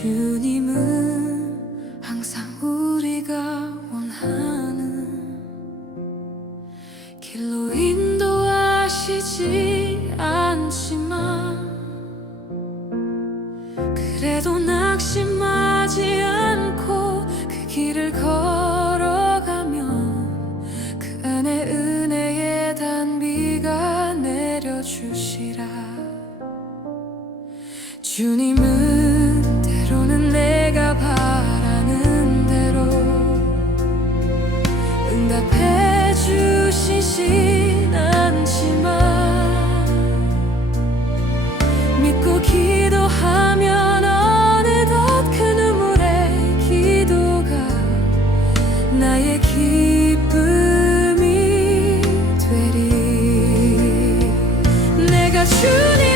주님은 항상 우리가 원하는 길로 인도하시지 않지만 그래도 낙심하지 않고 그 길을 걸어가면 그 안에 은혜의 단비가 내려주시라. 나의 기쁨이 되리. 내가 주님